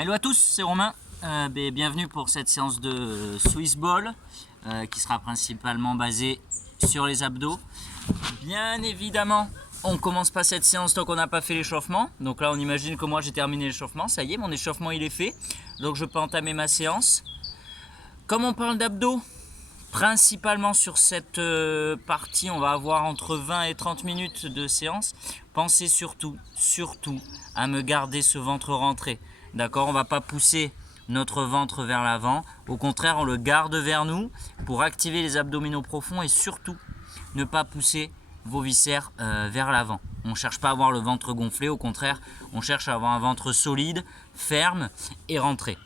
Hello à tous, c'est Romain. Bienvenue pour cette séance de Swiss Ball qui sera principalement basée sur les abdos. Bien évidemment, on ne commence pas cette séance tant qu'on n'a pas fait l'échauffement. Donc là, on imagine que moi j'ai terminé l'échauffement. Ça y est, mon échauffement il est fait. Donc je peux entamer ma séance. Comme on parle d'abdos, principalement sur cette partie, on va avoir entre 20 et 30 minutes de séance. Pensez surtout à me garder ce ventre rentré. D'accord, on ne va pas pousser notre ventre vers l'avant. Au contraire, on le garde vers nous pour activer les abdominaux profonds et surtout ne pas pousser vos viscères vers l'avant. On ne cherche pas à avoir le ventre gonflé, au contraire, on cherche à avoir un ventre solide, ferme et rentré.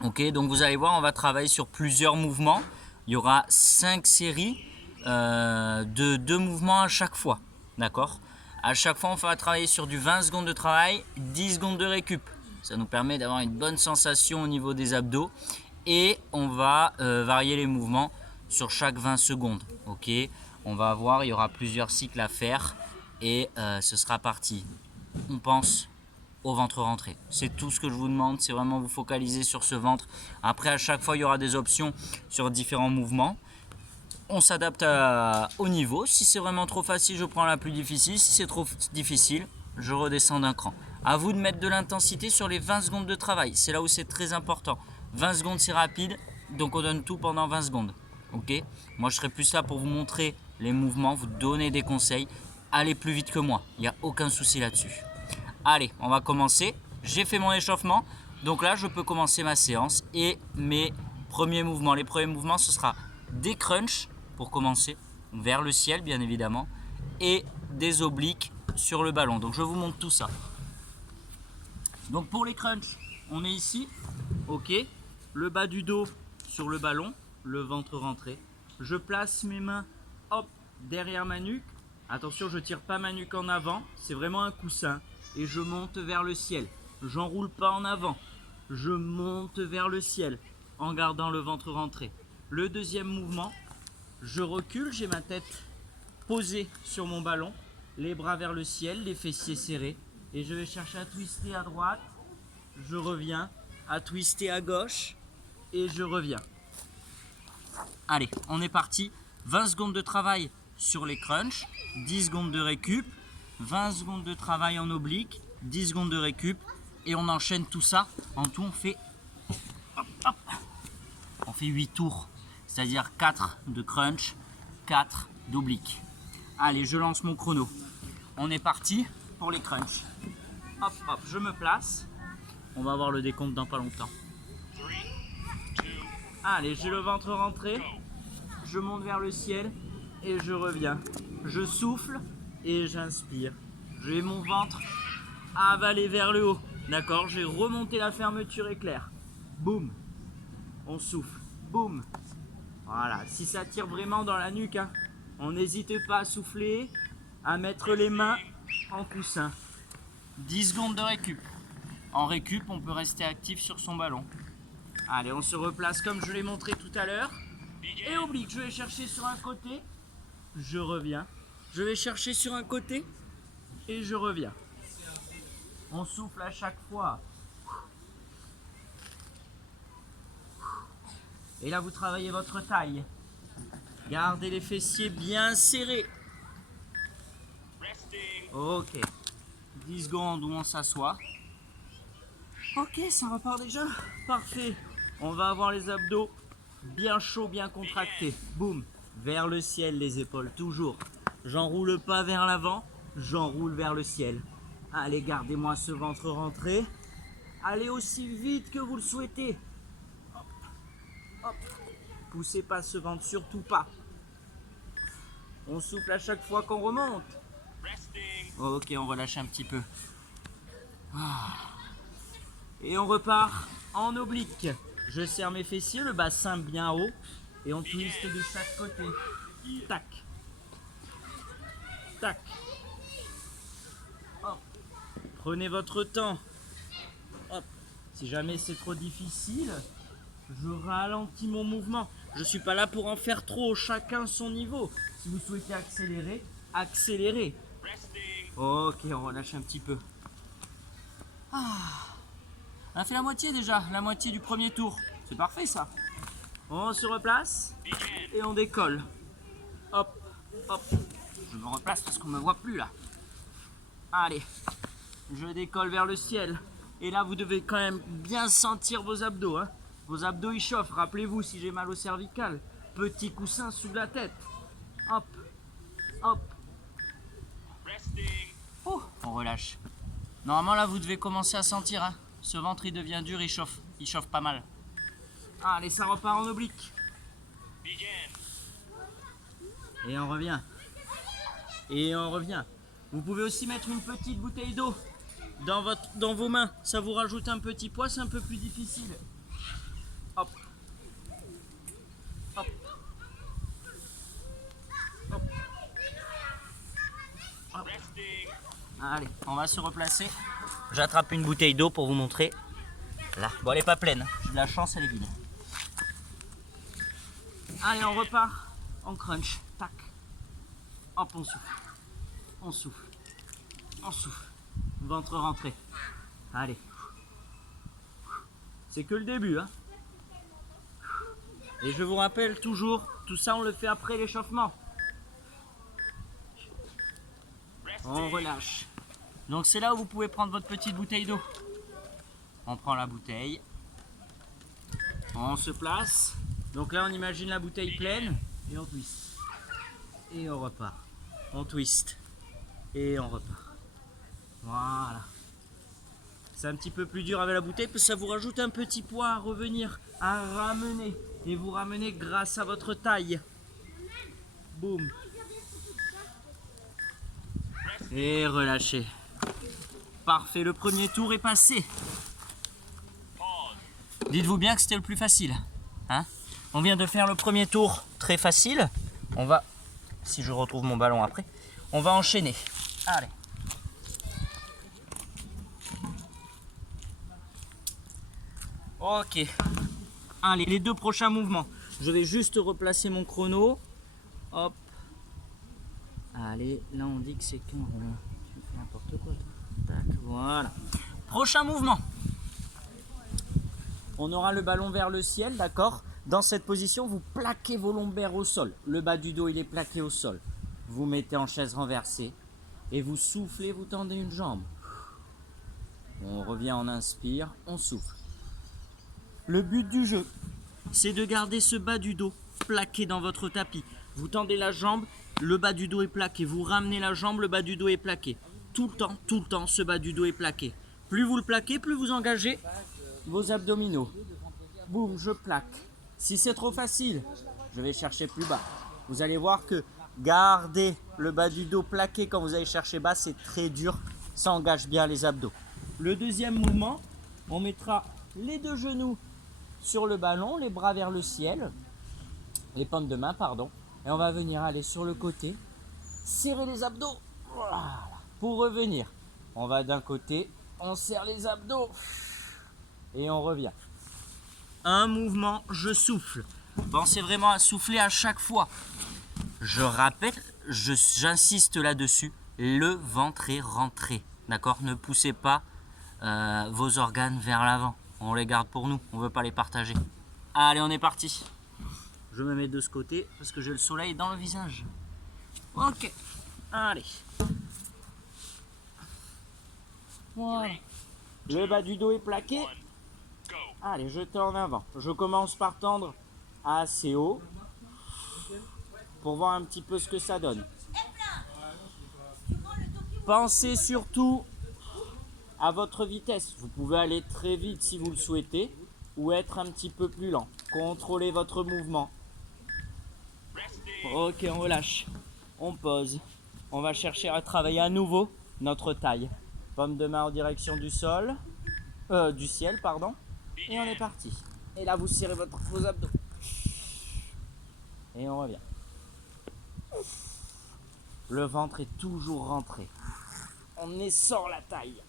Ok, donc vous allez voir, on va travailler sur plusieurs mouvements. Il y aura 5 séries de 2 mouvements à chaque fois. D'accord ? À chaque fois, on va travailler sur du 20 secondes de travail, 10 secondes de récup. Ça nous permet d'avoir une bonne sensation au niveau des abdos. Et on va varier les mouvements sur chaque 20 secondes. Ok ? On va voir, il y aura plusieurs cycles à faire. Et ce sera parti. On pense au ventre rentré. C'est tout ce que je vous demande, c'est vraiment vous focaliser sur ce ventre. Après, à chaque fois, il y aura des options sur différents mouvements. On s'adapte au niveau. Si c'est vraiment trop facile, je prends la plus difficile. Si c'est trop difficile, je redescends d'un cran. À vous de mettre de l'intensité sur les 20 secondes de travail. C'est là où c'est très important. 20 secondes, c'est rapide, donc on donne tout pendant 20 secondes. Ok ? Moi, je serai plus là pour vous montrer les mouvements, vous donner des conseils. Allez plus vite que moi, il n'y a aucun souci là-dessus. Allez, on va commencer. J'ai fait mon échauffement, donc là, je peux commencer ma séance et mes premiers mouvements. Les premiers mouvements, ce sera des crunchs pour commencer, vers le ciel bien évidemment, et des obliques sur le ballon. Donc je vous montre tout ça. Donc pour les crunchs, on est ici, ok, le bas du dos sur le ballon, le ventre rentré. Je place mes mains, hop, derrière ma nuque. Attention, je ne tire pas ma nuque en avant, c'est vraiment un coussin. Et je monte vers le ciel. J'enroule pas en avant. Je monte vers le ciel en gardant le ventre rentré. Le deuxième mouvement, je recule, j'ai ma tête posée sur mon ballon, les bras vers le ciel, les fessiers serrés. Et je vais chercher à twister à droite. Je reviens, à twister à gauche et je reviens. Allez, on est parti. 20 secondes de travail sur les crunchs, 10 secondes de récup, 20 secondes de travail en oblique, 10 secondes de récup et on enchaîne tout ça. En tout, on fait 8 tours, c'est-à-dire 4 de crunch, 4 d'oblique. Allez, je lance mon chrono. On est parti pour les crunchs. Hop, hop, je me place. On va voir le décompte dans pas longtemps. Allez, j'ai le ventre rentré. Je monte vers le ciel et je reviens. Je souffle et j'inspire. J'ai mon ventre avalé vers le haut. D'accord, j'ai remonté la fermeture éclair. Boum. On souffle. Boum. Voilà, si ça tire vraiment dans la nuque, hein, on n'hésite pas à souffler, à mettre les mains en coussin. 10 secondes de récup. En récup, on peut rester actif sur son ballon. Allez, on se replace comme je l'ai montré tout à l'heure. Et oblique, je vais chercher sur un côté, je reviens. Je vais chercher sur un côté et je reviens. On souffle à chaque fois. Et là, vous travaillez votre taille. Gardez les fessiers bien serrés. Ok. 10 secondes où on s'assoit. Ok, ça repart déjà. Parfait. On va avoir les abdos bien chauds, bien contractés. Boum. Vers le ciel, les épaules, toujours. J'enroule pas vers l'avant, j'enroule vers le ciel. Allez, gardez-moi ce ventre rentré. Allez aussi vite que vous le souhaitez. Hop. Hop. Poussez pas ce ventre, surtout pas. On souffle à chaque fois qu'on remonte. Ok, on relâche un petit peu. Et on repart en oblique. Je serre mes fessiers, le bassin bien haut. Et on twiste de chaque côté. Tac. Tac. Hop. Prenez votre temps. Hop. Si jamais c'est trop difficile, je ralentis mon mouvement. Je ne suis pas là pour en faire trop, chacun son niveau. Si vous souhaitez accélérer, accélérez. Ok, on relâche un petit peu. On a fait la moitié déjà, la moitié du premier tour. C'est parfait ça. On se replace et on décolle. Hop, hop. Je me replace parce qu'on ne me voit plus là. Allez, je décolle vers le ciel. Et là, vous devez quand même bien sentir vos abdos. Hein. Vos abdos, ils chauffent. Rappelez-vous, si j'ai mal au cervical, petit coussin sous la tête. Hop, hop. Oh, on relâche. Normalement, là, vous devez commencer à sentir. Hein. Ce ventre, il devient dur, il chauffe. Il chauffe pas mal. Allez, ça repart en oblique. Et on revient. Et on revient. Vous pouvez aussi mettre une petite bouteille d'eau dans vos mains. Ça vous rajoute un petit poids, c'est un peu plus difficile. Hop. Hop. Hop. Hop. Allez, on va se replacer. J'attrape une bouteille d'eau pour vous montrer. Là. Bon, elle n'est pas pleine. J'ai de la chance, elle est vide. Allez, on repart. On crunch. Tac. Hop, on souffle. On souffle. On souffle. Ventre rentré. Allez. C'est que le début. Hein. Et je vous rappelle toujours, tout ça, on le fait après l'échauffement. On relâche. Donc c'est là où vous pouvez prendre votre petite bouteille d'eau. On prend la bouteille. On se place. Donc là, on imagine la bouteille pleine. Et on twist. Et on repart. On twist. Et on repart. Voilà. C'est un petit peu plus dur avec la bouteille parce que ça vous rajoute un petit poids à revenir, à ramener. Et vous ramenez grâce à votre taille. Boum. Et relâchez. Parfait, le premier tour est passé. Dites-vous bien que c'était le plus facile. Hein? On vient de faire le premier tour très facile. On va, si je retrouve mon ballon après, on va enchaîner. Allez. Ok. Allez, les deux prochains mouvements. Je vais juste replacer mon chrono. Hop. Allez, là on dit que c'est 15. Tu fais n'importe quoi. Tac, voilà. Prochain mouvement. On aura le ballon vers le ciel, d'accord? Dans cette position, vous plaquez vos lombaires au sol. Le bas du dos, il est plaqué au sol. Vous mettez en chaise renversée et vous soufflez, vous tendez une jambe. On revient, on inspire, on souffle. Le but du jeu, c'est de garder ce bas du dos plaqué dans votre tapis. Vous tendez la jambe, le bas du dos est plaqué. Vous ramenez la jambe, le bas du dos est plaqué. Tout le temps, ce bas du dos est plaqué. Plus vous le plaquez, plus vous engagez vos abdominaux. Boum, je plaque. Si c'est trop facile, je vais chercher plus bas. Vous allez voir que garder le bas du dos plaqué quand vous allez chercher bas, c'est très dur. Ça engage bien les abdos. Le deuxième mouvement, on mettra les deux genoux sur le ballon, les bras vers le ciel, les paumes de main, pardon. Et on va venir aller sur le côté, serrer les abdos. Voilà. Pour revenir, on va d'un côté, on serre les abdos et on revient. Un mouvement, je souffle. Pensez vraiment à souffler à chaque fois. Je rappelle, j'insiste là-dessus, le ventre est rentré. D'accord? Ne poussez pas vos organes vers l'avant. On les garde pour nous, on ne veut pas les partager. Allez, on est parti. Je me mets de ce côté parce que j'ai le soleil dans le visage. Ok, allez. Voilà. Le bas du dos est plaqué. Allez, je tends en avant. Je commence par tendre assez haut pour voir un petit peu ce que ça donne. Pensez surtout à votre vitesse. Vous pouvez aller très vite si vous le souhaitez ou être un petit peu plus lent. Contrôlez votre mouvement. Ok, on relâche. On pose. On va chercher à travailler à nouveau notre taille. Paume de main en direction du sol. Du ciel, pardon. Et on est parti. Et là, vous serrez vos abdos. Et on revient. Le ventre est toujours rentré. On essore la taille.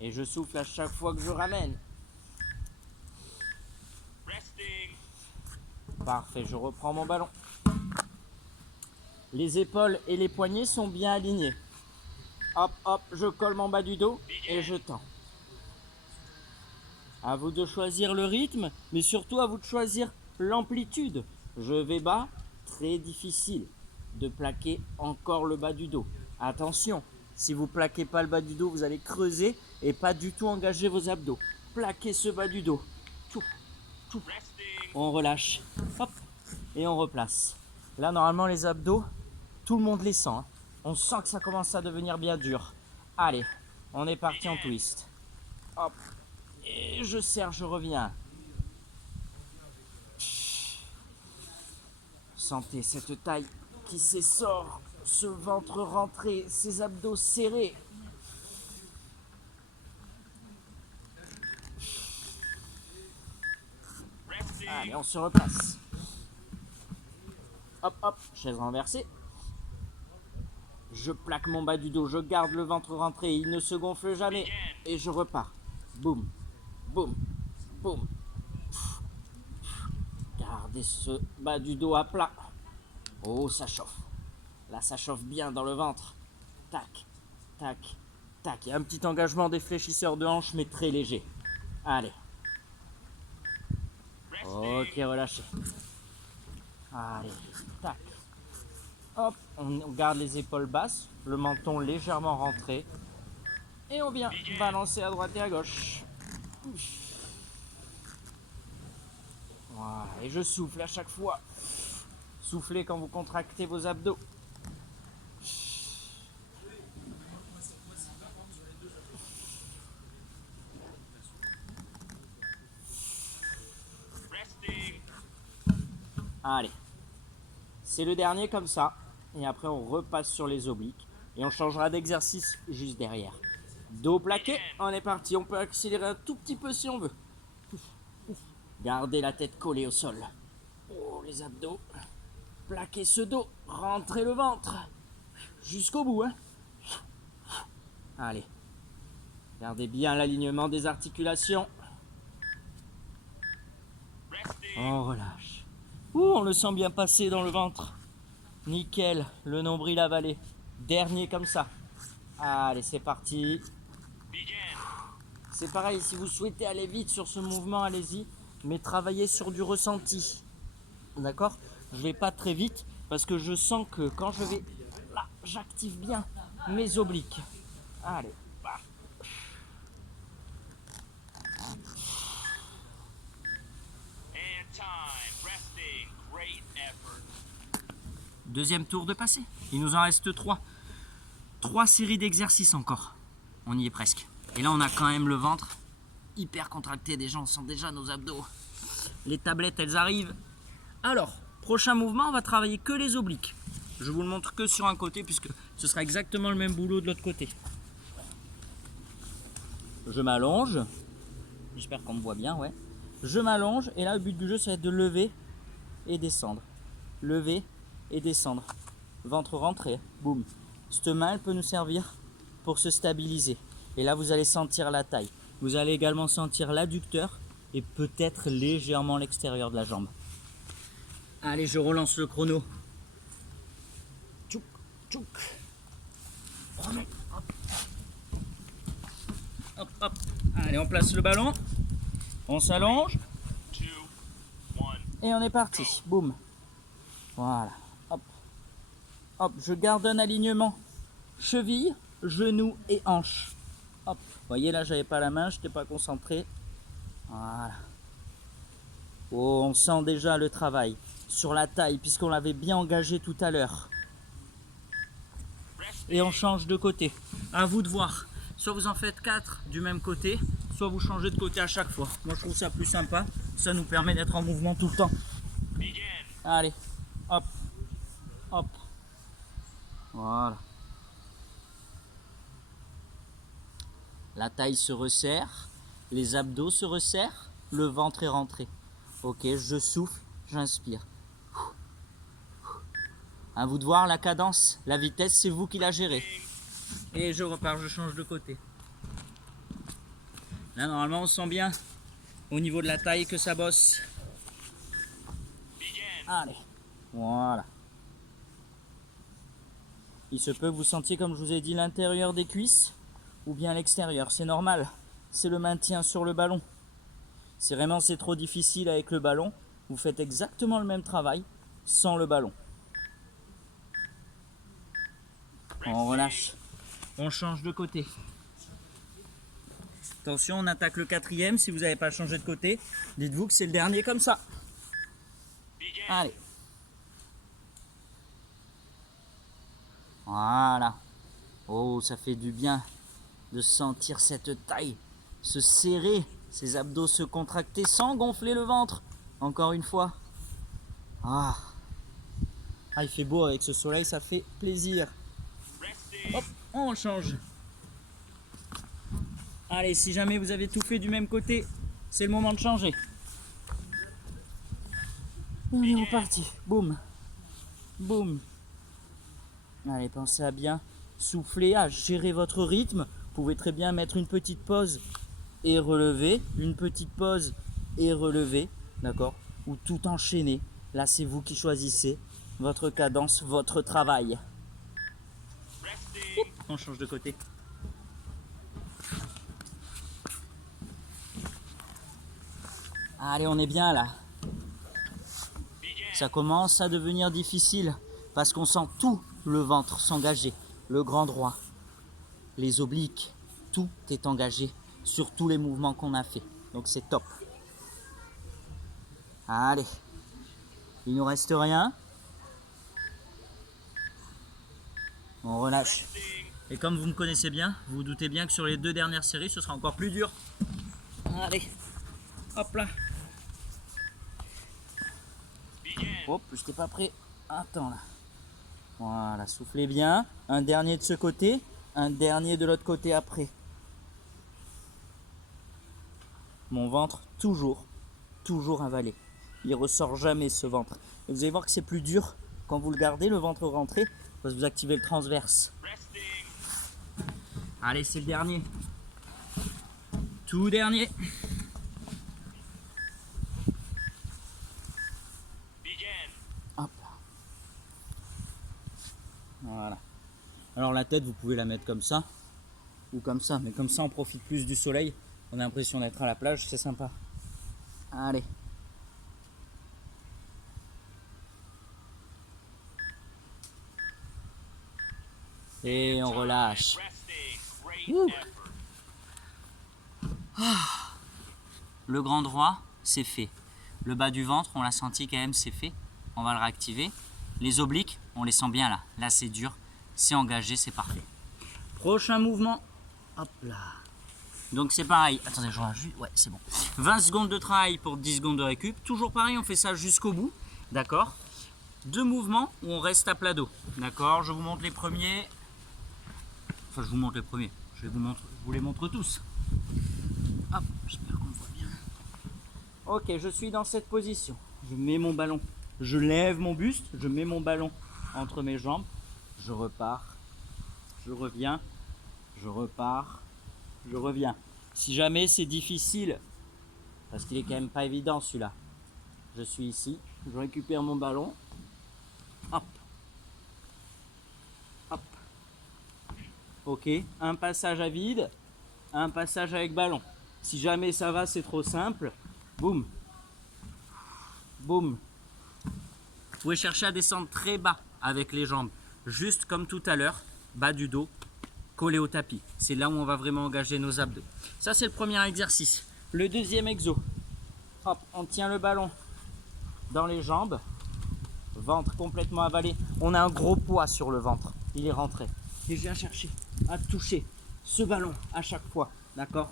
Et je souffle à chaque fois que je ramène. Parfait, je reprends mon ballon. Les épaules et les poignets sont bien alignés. Hop, hop, je colle mon bas du dos et je tends. À vous de choisir le rythme, mais surtout à vous de choisir l'amplitude. Je vais bas, très difficile de plaquer encore le bas du dos. Attention, si vous plaquez pas le bas du dos, vous allez creuser et pas du tout engager vos abdos. Plaquez ce bas du dos. Tchou, tchou. On relâche, hop, et on replace. Là, normalement, les abdos, tout le monde les sent. Hein. On sent que ça commence à devenir bien dur. Allez, on est parti en twist. Hop, et je serre, je reviens. Sentez cette taille qui s'essore, ce ventre rentré, ces abdos serrés. Allez, on se replace. Hop, hop, chaise renversée. Je plaque mon bas du dos, je garde le ventre rentré, il ne se gonfle jamais. Et je repars. Boum, boum, boum. Gardez ce bas du dos à plat. Oh, ça chauffe. Là, ça chauffe bien dans le ventre. Tac, tac, tac. Il y a un petit engagement des fléchisseurs de hanches, mais très léger. Allez. Ok, relâchez. Allez, tac. Hop, on garde les épaules basses, le menton légèrement rentré. Et on vient balancer à droite et à gauche. Voilà, et je souffle à chaque fois. Soufflez quand vous contractez vos abdos. Allez, c'est le dernier comme ça. Et après on repasse sur les obliques. Et on changera d'exercice juste derrière. Dos plaqué, on est parti. On peut accélérer un tout petit peu si on veut. Gardez la tête collée au sol. Oh, les abdos. Plaquez ce dos. Rentrez le ventre. Jusqu'au bout, hein. Allez. Gardez bien l'alignement des articulations. On relâche. Ouh, on le sent bien passer dans le ventre. Nickel, le nombril avalé. Dernier comme ça. Allez, c'est parti. C'est pareil, si vous souhaitez aller vite sur ce mouvement, allez-y. Mais travaillez sur du ressenti. D'accord? Je vais pas très vite parce que je sens que quand je vais là, j'active bien mes obliques. Allez. Deuxième tour de passé. Il nous en reste 3. 3 séries d'exercices encore. On y est presque. Et là, on a quand même le ventre hyper contracté. Déjà, on sent déjà nos abdos. Les tablettes, elles arrivent. Alors, prochain mouvement, on va travailler que les obliques. Je vous le montre que sur un côté puisque ce sera exactement le même boulot de l'autre côté. Je m'allonge. J'espère qu'on me voit bien, ouais. Je m'allonge et là, le but du jeu, ça va être de lever et descendre. Lever et descendre. Ventre rentré, boum. Cette main, elle peut nous servir pour se stabiliser. Et là, vous allez sentir la taille. Vous allez également sentir l'adducteur et peut-être légèrement l'extérieur de la jambe. Allez, je relance le chrono. Tchouk, tchouk. Hop. Hop, hop. Allez, on place le ballon. On s'allonge. Et on est parti. Boum. Voilà. Hop. Hop, je garde un alignement. Cheville, genou et hanche. Hop. Vous voyez, là, j'avais pas la main, je n'étais pas concentré. Voilà. Oh, on sent déjà le travail sur la taille, puisqu'on l'avait bien engagé tout à l'heure. Et on change de côté. À vous de voir. Soit vous en faites 4 du même côté, soit vous changez de côté à chaque fois. Moi, je trouve ça plus sympa. Ça nous permet d'être en mouvement tout le temps. Allez. Hop. Hop. Voilà. La taille se resserre, les abdos se resserrent, le ventre est rentré. Ok, je souffle, j'inspire. À vous de voir la cadence, la vitesse, c'est vous qui la gérez. Et je repars, je change de côté. Là, normalement, on sent bien au niveau de la taille que ça bosse. Allez, voilà. Il se peut que vous sentiez, comme je vous ai dit, l'intérieur des cuisses ou bien l'extérieur. C'est normal. C'est le maintien sur le ballon. Si vraiment c'est trop difficile avec le ballon, vous faites exactement le même travail sans le ballon. On relâche. On change de côté. Attention, on attaque le 4e. Si vous n'avez pas changé de côté, dites-vous que c'est le dernier comme ça. Allez. Voilà. Oh, ça fait du bien de sentir cette taille se serrer, ses abdos se contracter sans gonfler le ventre. Encore une fois. Ah, il fait beau avec ce soleil, ça fait plaisir. Hop, on change. Allez, si jamais vous avez tout fait du même côté, c'est le moment de changer. On est reparti. Boum. Boum. Allez, pensez à bien souffler, à gérer votre rythme. Vous pouvez très bien mettre une petite pause et relever. Une petite pause et relever. D'accord? Ou tout enchaîner. Là, c'est vous qui choisissez votre cadence, votre travail. On change de côté. Allez, on est bien là. Ça commence à devenir difficile parce qu'on sent tout le ventre s'engager. Le grand droit, les obliques, tout est engagé sur tous les mouvements qu'on a fait. Donc c'est top. Allez, il nous reste rien. On relâche. Et comme vous me connaissez bien, vous vous doutez bien que sur les 2 dernières séries, ce sera encore plus dur. Allez, hop là. Hop, je n'étais pas prêt. Attends là. Voilà, soufflez bien. Un dernier de ce côté, un dernier de l'autre côté après. Mon ventre, toujours avalé. Il ressort jamais ce ventre. Et vous allez voir que c'est plus dur quand vous le gardez, le ventre rentré, parce que vous activez le transverse. Allez, c'est le dernier. Tout dernier. Hop. Voilà. Alors la tête, vous pouvez la mettre comme ça ou comme ça, mais comme ça on profite plus du soleil. On a l'impression d'être à la plage, c'est sympa. Allez. Et on relâche. Le grand droit, c'est fait. Le bas du ventre, on l'a senti quand même, c'est fait. On va le réactiver. Les obliques, on les sent bien là. Là, c'est dur, c'est engagé, c'est parfait. Prochain mouvement. Hop là. Donc c'est pareil. Attendez, je regarde juste. Ouais, c'est bon. 20 secondes de travail pour 10 secondes de récup. Toujours pareil, on fait ça jusqu'au bout. D'accord? 2 mouvements où on reste à plat dos. D'accord? Je vous montre les premiers. Enfin, je vous montre les premiers. Je vous les montre tous. Hop, j'espère qu'on voit bien. Ok, je suis dans cette position. Je mets mon ballon. Je lève mon buste. Je mets mon ballon entre mes jambes. Je repars. Je reviens. Je repars. Je reviens. Si jamais c'est difficile, parce qu'il est quand même pas évident celui-là, je suis ici. Je récupère mon ballon. Hop. Hop. Ok, un passage à vide, un passage avec ballon. Si jamais ça va, c'est trop simple. Boum. Boum. Vous pouvez chercher à descendre très bas avec les jambes. Juste comme tout à l'heure, bas du dos, collé au tapis. C'est là où on va vraiment engager nos abdos. Ça, c'est le premier exercice. Le deuxième exo. Hop, on tient le ballon dans les jambes. Ventre complètement avalé. On a un gros poids sur le ventre. Il est rentré. Et je viens chercher à toucher ce ballon à chaque fois. D'accord?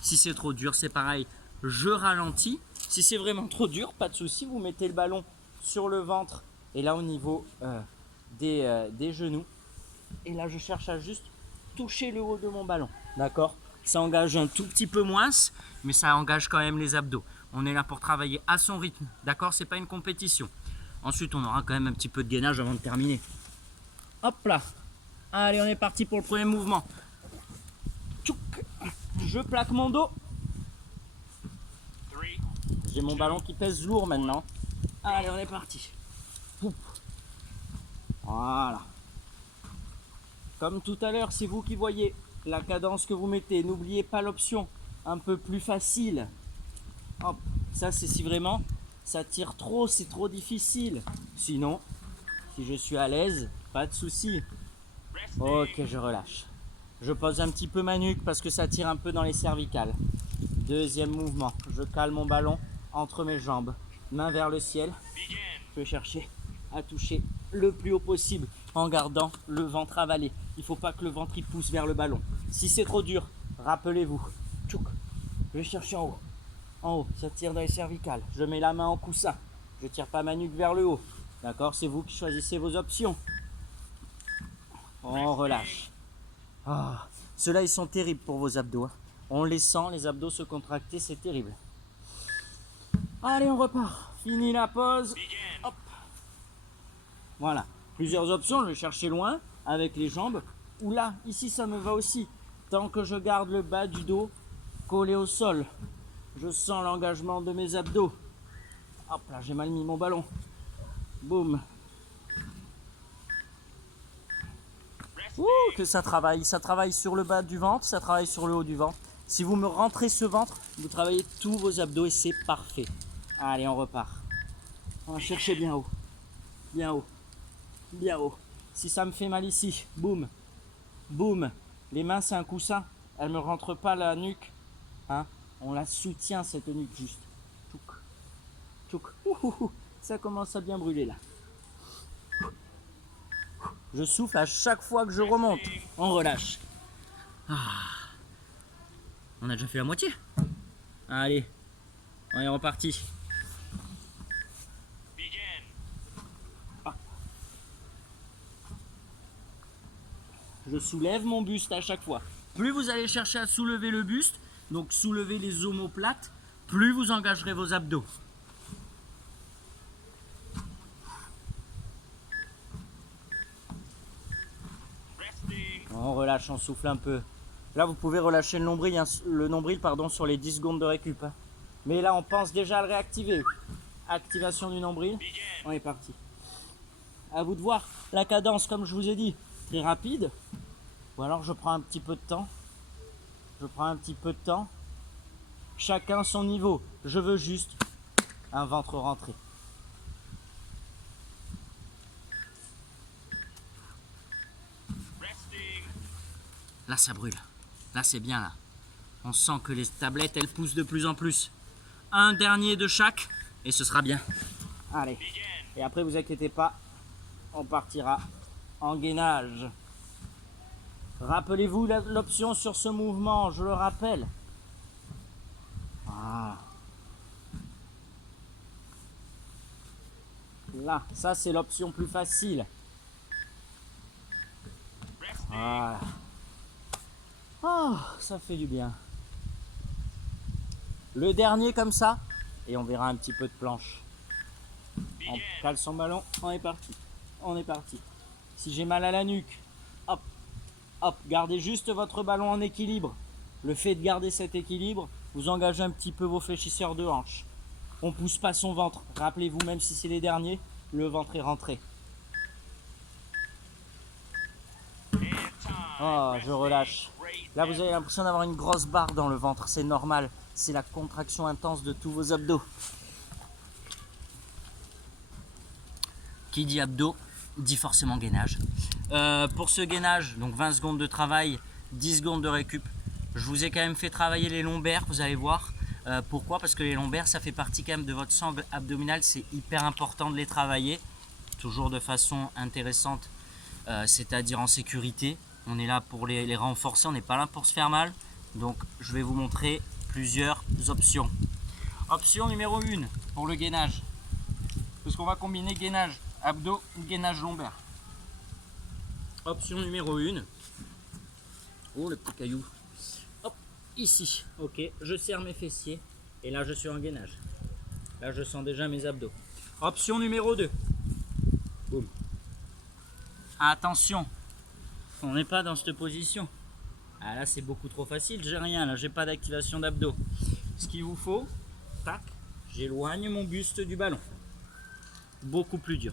Si c'est trop dur, c'est pareil. Je ralentis. Si c'est vraiment trop dur, pas de souci. Vous mettez le ballon sur le ventre. Et là, au niveau des genoux. Et là, je cherche à juste toucher le haut de mon ballon. D'accord? Ça engage un tout petit peu moins, mais ça engage quand même les abdos. On est là pour travailler à son rythme. D'accord? C'est pas une compétition. Ensuite, on aura quand même un petit peu de gainage avant de terminer. Hop là. Allez, on est parti pour le premier mouvement. Je plaque mon dos. J'ai mon ballon qui pèse lourd maintenant. Allez, on est parti. Voilà. Comme tout à l'heure, c'est vous qui voyez la cadence que vous mettez. N'oubliez pas l'option un peu plus facile. Hop, ça c'est si vraiment ça tire trop, c'est trop difficile. Sinon, si je suis à l'aise, pas de souci. Ok, je relâche. Je pose un petit peu ma nuque parce que ça tire un peu dans les cervicales. Deuxième mouvement, je cale mon ballon entre mes jambes. Main vers le ciel. Je vais chercher à toucher le plus haut possible en gardant le ventre avalé. Il ne faut pas que le ventre il pousse vers le ballon. Si c'est trop dur, rappelez-vous. Tchouk. Je vais chercher en haut. En haut, ça tire dans les cervicales. Je mets la main en coussin. Je ne tire pas ma nuque vers le haut. D'accord? C'est vous qui choisissez vos options. On relâche. Ah, ceux-là, ils sont terribles pour vos abdos. Hein. On les sent, les abdos se contracter, c'est terrible. Allez, on repart. Fini la pause. Hop. Voilà. Plusieurs options. Je vais chercher loin avec les jambes. Ou là, ici, ça me va aussi. Tant que je garde le bas du dos collé au sol. Je sens l'engagement de mes abdos. Hop là, j'ai mal mis mon ballon. Boum. Ouh, que ça travaille sur le bas du ventre, ça travaille sur le haut du ventre. Si vous me rentrez ce ventre, vous travaillez tous vos abdos et c'est parfait. Allez, on repart. On va chercher bien haut. Bien haut. Bien haut. Si ça me fait mal ici, boum. Boum. Les mains, c'est un coussin. Elles ne me rentrent pas la nuque. Hein? On la soutient, cette nuque, juste. Tchouk. Tchouk. Ouh, ça commence à bien brûler, là. Je souffle à chaque fois que je remonte. On relâche. Ah. On a déjà fait la moitié. Allez, on est reparti. Ah. Je soulève mon buste à chaque fois. Plus vous allez chercher à soulever le buste, donc soulever les omoplates, plus vous engagerez vos abdos. On relâche, on souffle un peu. Là, vous pouvez relâcher le nombril, sur les 10 secondes de récup. Hein. Mais là, on pense déjà à le réactiver. Activation du nombril. On est parti. À vous de voir la cadence, comme je vous ai dit, très rapide. Ou alors, je prends un petit peu de temps. Chacun son niveau. Je veux juste un ventre rentré. Là, ça brûle. Là, c'est bien, là. On sent que les tablettes, elles poussent de plus en plus. Un dernier de chaque, et ce sera bien. Allez. Et après, vous inquiétez pas, on partira en gainage. Rappelez-vous l'option sur ce mouvement, je le rappelle. Ah. Là, ça, c'est l'option plus facile. Voilà. Oh, ça fait du bien. Le dernier comme ça, et on verra un petit peu de planche. On cale son ballon, on est parti. On est parti. Si j'ai mal à la nuque, hop, hop, gardez juste votre ballon en équilibre. Le fait de garder cet équilibre, vous engagez un petit peu vos fléchisseurs de hanche. On ne pousse pas son ventre. Rappelez-vous, même si c'est les derniers, le ventre est rentré. Oh, je relâche. Là, vous avez l'impression d'avoir une grosse barre dans le ventre. C'est normal. C'est la contraction intense de tous vos abdos. Qui dit abdos, dit forcément gainage. Pour ce gainage, donc 20 secondes de travail, 10 secondes de récup. Je vous ai quand même fait travailler les lombaires, vous allez voir. Pourquoi? Parce que les lombaires, ça fait partie quand même de votre sangle abdominale. C'est hyper important de les travailler. Toujours de façon intéressante, c'est-à-dire en sécurité. On est là pour les renforcer, on n'est pas là pour se faire mal. Donc je vais vous montrer plusieurs options. Option numéro 1 pour le gainage. Parce qu'on va combiner gainage abdos ou gainage lombaire. Option numéro 1. Oh, le petit caillou. Hop, ici. Ok, je serre mes fessiers. Et là, je suis en gainage. Là, je sens déjà mes abdos. Option numéro 2. Boum. Attention. On n'est pas dans cette position. Ah là, c'est beaucoup trop facile. J'ai rien. Là, j'ai pas d'activation d'abdos. Ce qu'il vous faut, tac, j'éloigne mon buste du ballon. Beaucoup plus dur.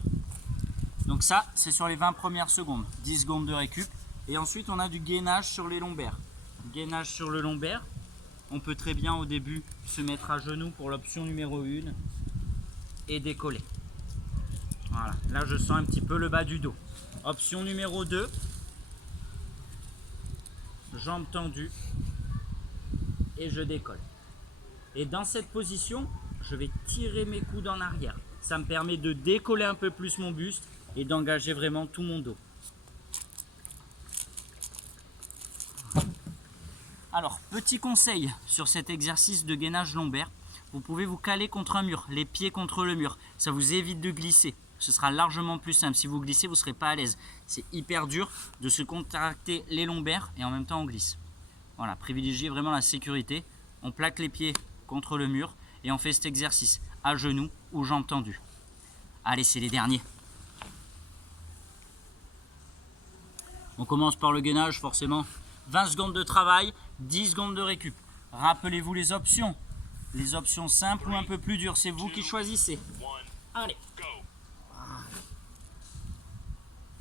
Donc ça, c'est sur les 20 premières secondes. 10 secondes de récup. Et ensuite, on a du gainage sur les lombaires. Gainage sur le lombaire. On peut très bien au début se mettre à genoux pour l'option numéro 1 et décoller. Voilà, là je sens un petit peu le bas du dos. Option numéro 2, jambes tendues et je décolle. Et dans cette position, je vais tirer mes coudes en arrière. Ça me permet de décoller un peu plus mon buste et d'engager vraiment tout mon dos. Alors, petit conseil sur cet exercice de gainage lombaire, vous pouvez vous caler contre un mur, les pieds contre le mur. Ça vous évite de glisser. Ce sera largement plus simple. Si vous glissez, vous ne serez pas à l'aise. C'est hyper dur de se contracter les lombaires et en même temps on glisse. Voilà, privilégiez vraiment la sécurité. On plaque les pieds contre le mur et on fait cet exercice à genoux ou jambes tendues. Allez, c'est les derniers. On commence par le gainage, forcément. 20 secondes de travail, 10 secondes de récup. Rappelez-vous les options. Les options simples ou un peu plus dures, c'est vous qui choisissez. Allez.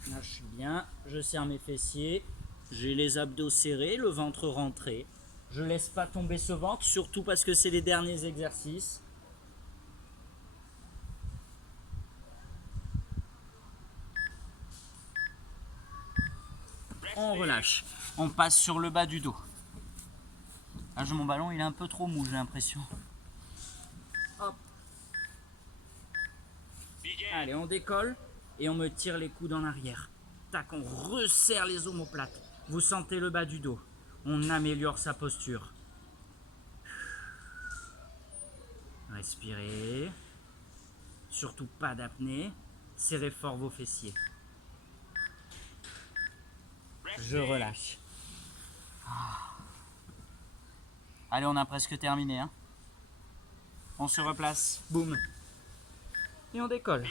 Là, je suis bien. Je serre mes fessiers. J'ai les abdos serrés, le ventre rentré. Je ne laisse pas tomber ce ventre, surtout parce que c'est les derniers exercices. On relâche. On passe sur le bas du dos. Là, mon ballon, il est un peu trop mou, j'ai l'impression. Hop. Allez, on décolle et on me tire les coudes en arrière. Tac, on resserre les omoplates. Vous sentez le bas du dos. On améliore sa posture. Respirez. Surtout pas d'apnée. Serrez fort vos fessiers. Je relâche. Allez, on a presque terminé. Hein. On se replace. Boum. Et on décolle.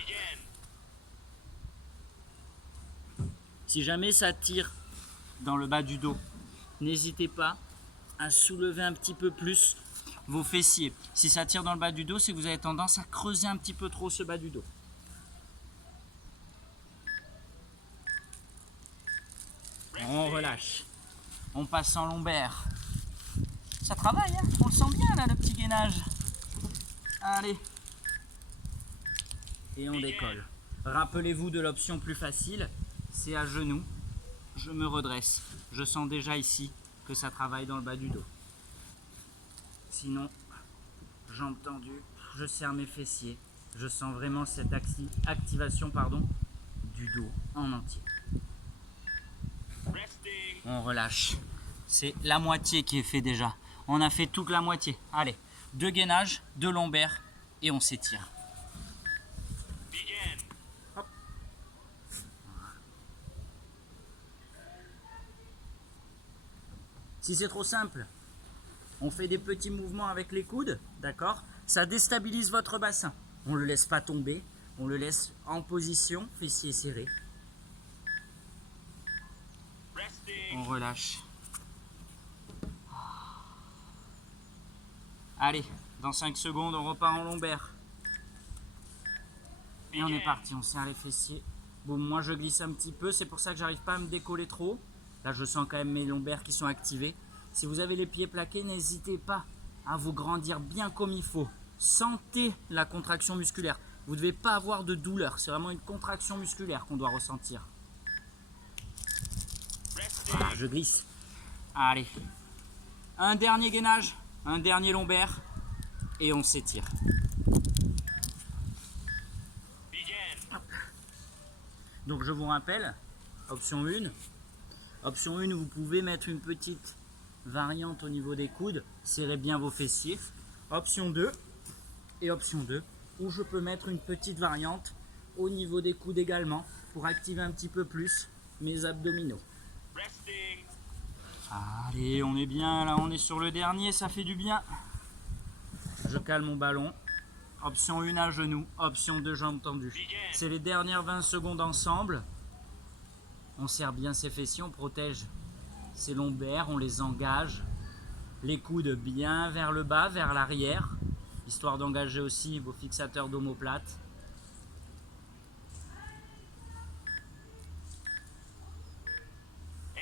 Si jamais ça tire dans le bas du dos, n'hésitez pas à soulever un petit peu plus vos fessiers. Si ça tire dans le bas du dos, c'est que vous avez tendance à creuser un petit peu trop ce bas du dos. On relâche. On passe en lombaire. Ça travaille, hein, on le sent bien là, le petit gainage. Allez. Et on décolle. Rappelez-vous de l'option plus facile, c'est à genoux. Je me redresse. Je sens déjà ici que ça travaille dans le bas du dos. Sinon, jambes tendues, je serre mes fessiers. Je sens vraiment cette activation du dos en entier. On relâche. C'est la moitié qui est fait déjà. On a fait toute la moitié. Allez, 2 gainages, 2 lombaires et on s'étire. Hop. Si c'est trop simple, on fait des petits mouvements avec les coudes, d'accord? Ça déstabilise votre bassin. On ne le laisse pas tomber, on le laisse en position, fessiers serrés. On relâche. Allez, dans 5 secondes, on repart en lombaire. Et on est parti, on serre les fessiers. Bon, moi je glisse un petit peu, c'est pour ça que j'arrive pas à me décoller trop. Là, je sens quand même mes lombaires qui sont activés. Si vous avez les pieds plaqués, n'hésitez pas à vous grandir bien comme il faut. Sentez la contraction musculaire. Vous ne devez pas avoir de douleur, c'est vraiment une contraction musculaire qu'on doit ressentir. Ah, je glisse. Allez. Un dernier gainage, un dernier lombaire et on s'étire. Donc je vous rappelle, option 1. Option 1, vous pouvez mettre une petite variante au niveau des coudes, serrez bien vos fessiers. Option 2 et option 2, où je peux mettre une petite variante au niveau des coudes également pour activer un petit peu plus mes abdominaux. Allez, on est bien là, on est sur le dernier, ça fait du bien. Je cale mon ballon. Option 1 à genoux, option 2 jambes tendues. C'est les dernières 20 secondes ensemble. On serre bien ses fessiers, on protège ses lombaires, on les engage. Les coudes bien vers le bas, vers l'arrière, histoire d'engager aussi vos fixateurs d'omoplate.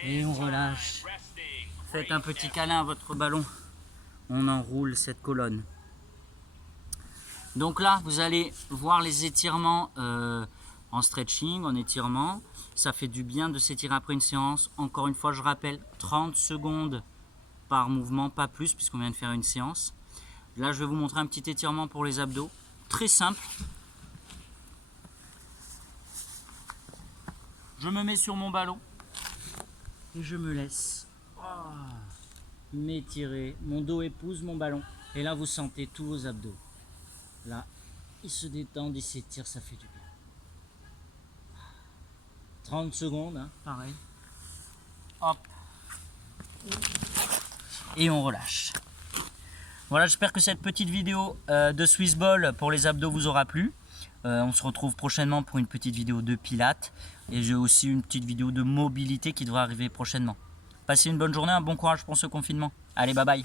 Et on relâche. Faites un petit câlin à votre ballon. On enroule cette colonne. Donc là, vous allez voir les étirements en stretching, en étirement. Ça fait du bien de s'étirer après une séance. Encore une fois, je rappelle, 30 secondes par mouvement, pas plus, puisqu'on vient de faire une séance. Là, je vais vous montrer un petit étirement pour les abdos. Très simple. Je me mets sur mon ballon et je me laisse m'étirer. Mon dos épouse mon ballon. Et là, vous sentez tous vos abdos. Là, ils se détendent, ils s'étirent, ça fait du bien. 30 secondes, hein, pareil. Hop. Et on relâche. Voilà, j'espère que cette petite vidéo de Swiss Ball pour les abdos vous aura plu. On se retrouve prochainement pour une petite vidéo de pilates. Et j'ai aussi une petite vidéo de mobilité qui devrait arriver prochainement. Passez une bonne journée, un bon courage pour ce confinement. Allez, bye bye.